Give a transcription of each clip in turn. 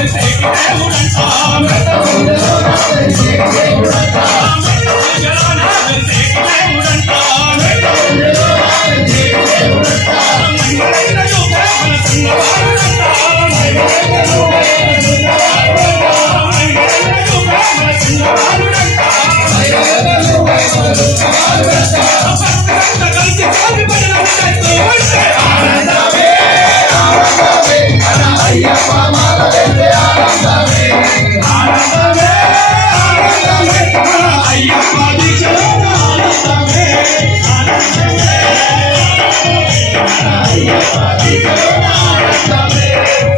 ఉంటాను Thank you.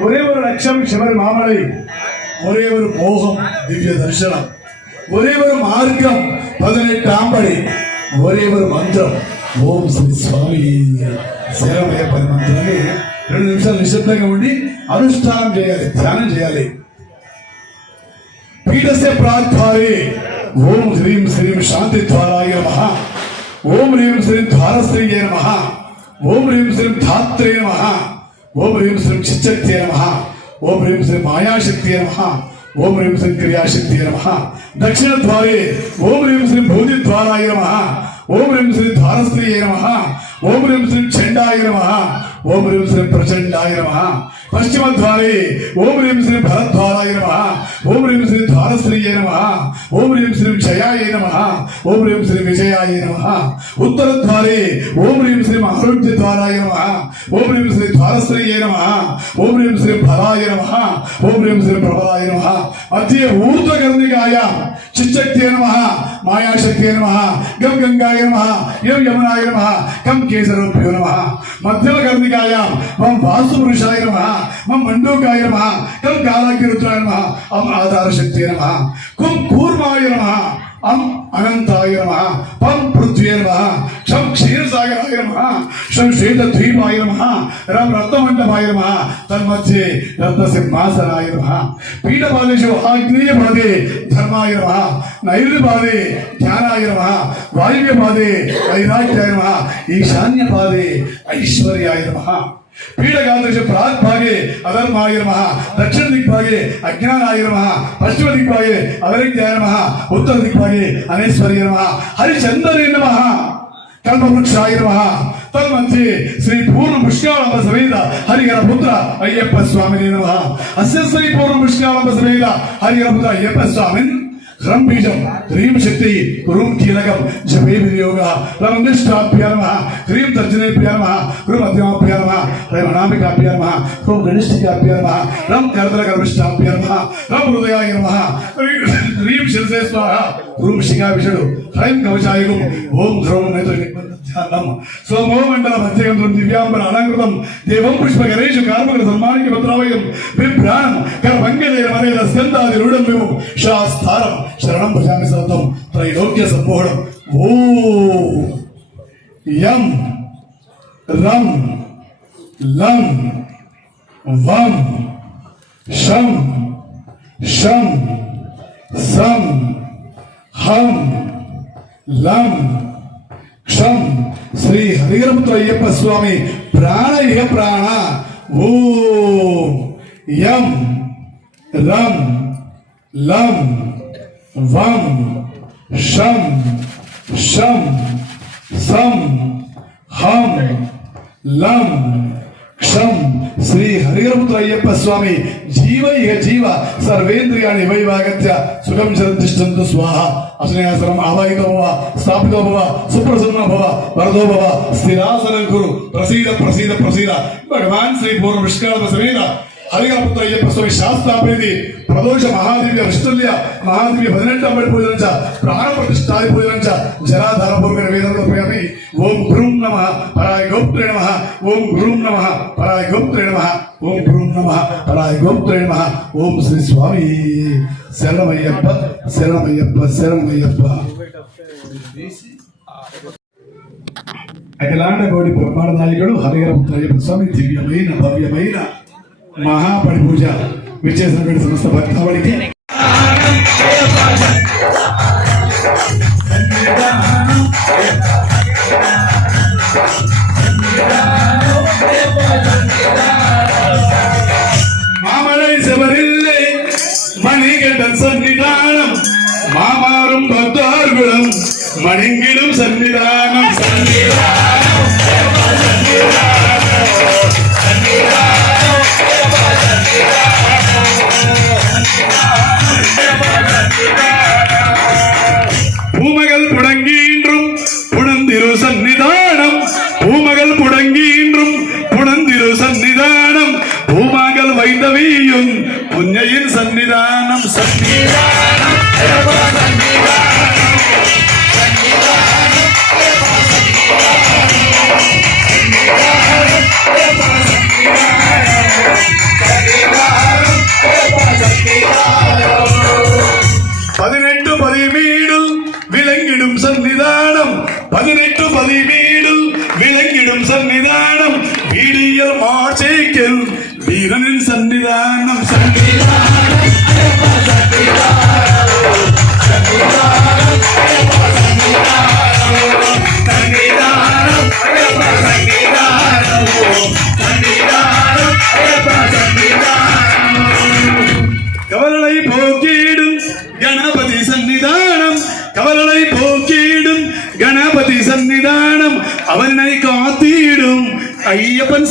ஒரே ஒரு லட்சம் சிவர் மாமலை. ஒரே ஒரு போகம் திவ்ய தரிசனம். ஒரே ஒரு மார்க்கம் பதினெட்டாம் படி. ஒரே ஒரு மந்திரம். ஓம் ஸ்ரீ சுவாமி. சேரமய பரமந்திரமே రెండు నిమిషాలు నిశ్శబ్దంగా ఉండి అనుష్ఠానం చేయాలి ధ్యానం చేయాలి. పీఠస్య ప్రార్థారే ఓం హ్రీం శ్రీం శాంతి ద్వారాయ నమ. ఓం హ్రీం శ్రీం ద్వారశ్రీయే నమ. ఓం హ్రీం శ్రీం ధాత్రే నమ. ఓం హ్రీం శ్రీం చిచ్చక్తే నమ. ఓం హ్రీం శ్రీం మాయాశక్తి నమ. ఓం హ్రీం శ్రీం క్రియాశక్తి నమ. దక్షిణ ద్వారే ఓం హ్రీం శ్రీం భూతి ద్వారాయ నమ. ఓం హ్రీం శ్రీ ద్వారశ్రీయే నమ. ఓం హ్రీం శ్రీం చండాయ నమ. ఓం హ్రీం శ్రీం ప్రచండాయ నమః పశ్చిమ ద్వారే ఓం హ్రీం శ్రీం భరద్వారాయ నమ ఓం రీం శ్రీ ద్వారశ్రీయే నమః ఓం రీం శ్రీ జయాయ నమ ఓం రీం శ్రీ విజయాయ నమ. ఉత్తర ద్వారే ఓం రీం శ్రీ ఆరోగ్య ద్వారాయ నమ ఓం రీం శ్రీ ద్వారశ్రీయే నమః ఓం రీం శ్రీ ఫలాయ నమ ఓం రీం శ్రీ ప్రబలాయ నమ. మధ్య ఊర్ధ్వకర్ణికాయ చిచ్చక్తే నమః మాయాశక్తే నమః గం గంగాయ నమ యం యమునాయ నమ కం కేశరూభ్యో నమ. మధ్యమ కర్ణికాయ మం వాసు పురుషాయ నమ. ಮಂ ಮಂಡೂಕಾಯ ನಮಃ ಕಂ ಕಾಲಾಗ್ನಿರುದ್ರಾಯ ನಮಃ ಅಂ ಆಧಾರ ಶಕ್ತಿಯ ನಮಃ ಕುಂ ಕೂರ್ಮಾಯ ನಮಃ ಅಂ ಅನಂತಾಯ ನಮಃ ಪಂ ಪೃಥ್ವಿಯ ನಮಃ ಕ್ಷಂ ಕ್ಷೀರಸಾಗರಾಯ ನಮಃ ಕ್ಷಂ ಶ್ವೇತದ್ವೀಪಾಯ ನಮಃ ರಂ ರತ್ನಮಂಡಪಾಯ ನಮಃ ತನ್ಮಧ್ಯೆ ರತ್ನಸಿಂಹಾಸನಾಯ ನಮಃ ಪೀಠಪಾದೇಶು ಆಗ್ನೇಯ ಪಾದೆ ಧರ್ಮಾಯ ನಮಃ ನೈಋತ್ಯ ಪಾದೆ ಧ್ಯಾನಾಯ ನಮಃ ವಾಯುವ್ಯ ಪಾದೆ ವೈರಾಗ್ಯಾಯ ನಮಃ ಈಶಾನ್ಯ ಪಾದೆ ಐಶ್ವರ್ಯಾಯ ನಮಃ ಪೀಡಗಾಂತರಿಸ ಪ್ರಾಗ್ಭಾಗೆ ಅಧರ್ಮಾಯ ನಮಃ ದಕ್ಷಿಣ ದಿಕ್ಭಾಗೆ ಅಜ್ಞಾನಾಯ ನಮಃ ಪಶ್ಚಿಮ ದಿಕ್ಭಾಗೆ ಅವರಿಜ್ಞಾಯ ನಮಃ ಉತ್ತರ ದಿಕ್ಭಾಗೆ ಅನೇಶ್ವರಿಯ ನಮಃ ಹರಿಚಂದನೇ ನಮಃ ಕಲ್ಪವೃಕ್ಷಾಯ ನಮಃ ತನ್ಮಧ್ಯೆ ಶ್ರೀ ಪೂರ್ಣ ಪುಷ್ಕಾಳಂಬ ಸಮೇತ ಹರಿಹರ ಪುತ್ರ ಅಯ್ಯಪ್ಪ ಸ್ವಾಮಿನೇ ನಮಃ ಅಸ್ಯ ಶ್ರೀ ಪೂರ್ಣ ಪುಷ್ಕಾಳಂಬ ಸಮೇತ ಹರಿಹರ ಪುತ್ರ ಅಯ್ಯಪ್ಪ ಸ್ವಾಮಿನ್ ஹரம் பீஜம் ஹ்ரீம் சக்தி குரும் கீலகம் ஜபே விநியோக ரம் நிஷ்டாபிய நம ஹ்ரீம் தர்ஜனேபிய நம ஹ்ரீம் அத்தியமாபிய అనామికాభ్య నమ హ్రూం గణిష్ఠికాభ్య నమ రం కర్దల గర్భిష్టాభ్య నమ రం హృదయాయ నమ హ్రీం శిరసే స్వాహ హ్రూం శిఖాభిషడు హ్రైం కవచాయుగం ఓం ధ్రువం నేత్రం స్వమోమండల మధ్యగంధం దివ్యాంబర అలంకృతం దేవం పుష్ప గణేషు కార్మక సన్మానికి భద్రావయం బిభ్రాణం కర పంకజయ మరేల స్కందాది రూఢం మేము శాస్తారం శరణం భజామి సతం త్రైలోక్య సంపూర్ణం ఓ యం రం లం వం షం షం సం హం లం క్షం శ్రీ హరిహరపుత్ర అయ్యప్ప స్వామి ప్రాణ ఇహ ప్రాణ ఓం యం రం లం వం షం షం సం హం లం క్షం శ్రీ హరిహరపుత్ర అయ్యప్ప స్వామి జీవ ఇహ జీవ సర్వేంద్రియాన్ని వైవాగత్య సుఖం చరంతిష్టంతు స్వాహ. అసనాసనం ఆవాహితో భవ స్థాపితో భవ సుప్రసన్న భవ వరదో భవ స్థిరాసనం కురు ప్రసీద ప్రసీద ప్రసీద. భగవాన్ శ్రీ పూర్వ విష్ణు సమేత హరిహరపుత్ర అయ్యప్ప స్వామి శాస్త్రాపేది ప్రదోష మహాదేవి విష్ణుల్య మహాదేవి పదినెట్టు అమ్మడి పూజలంచ ప్రాణ ప్రతిష్టాది పూజలంచ జరాధార పూర్వక వేదంలో ప్రేమి ఓం భ్రూం నమ పరాయ గోప్త్రే నమ ఓం భ్రూం నమ పరాయ గోప్త్రే నమ ఓం భ్రూం నమ పరాయ గోప్త్రే నమ ఓం శ్రీ స్వామి శరణమయ్యప్ప శరణమయ్యప్ప శరణమయ్యప్ప అఖిలాండ గౌడి బ్రహ్మాండ నాయకుడు హరిహర ముత్తయ్యప్ప స్వామి దివ్యమైన భవ్యమైన మహాపడి పూజ విచ్చేసినటువంటి సమస్త భక్తావళికి Yeah. மாமலை செவரில்லை மணிகண்டன் சன்னிதானம் மாமாரும் பக்தார்களும் மணிங்கிடும் சன்னிதானம் சன்னிதானம்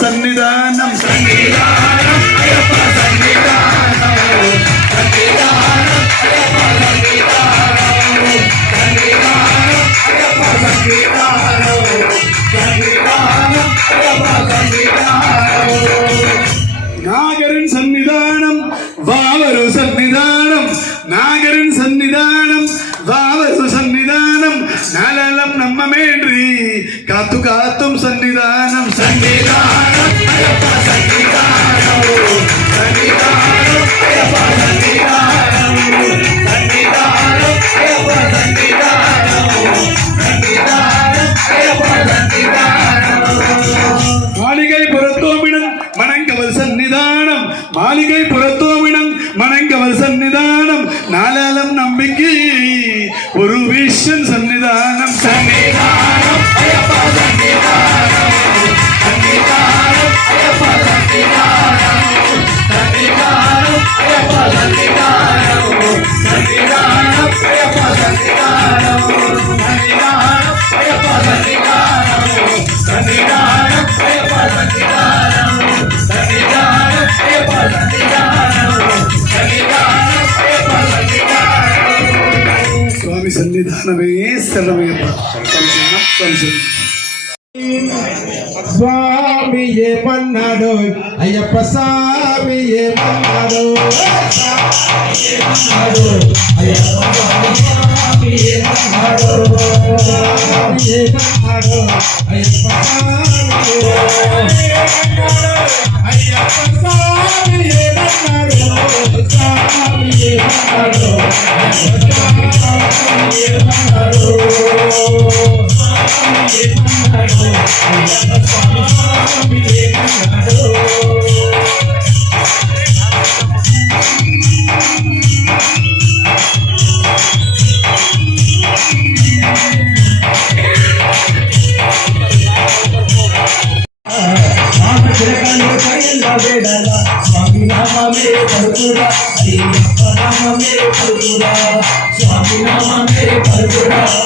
sannidhanam sannidhanam ayappa sannidhanam sannidhanam ayappa sannidhanam sannidhanam ayappa sannidhanam జ్ఞానం నమ్మమేండ్రి కాతు కాతం సన్నిధానం సన్నిధానం సన్నిధానం సన్నిధానం స్వామి ఏమన్నాడు అయ్యప్ప స్వామి ఏమన్నాడు స్వామి ఏమన్నాడు అయ్యప్ప స్వామి ఏమన్నాడు Thank know. Yes.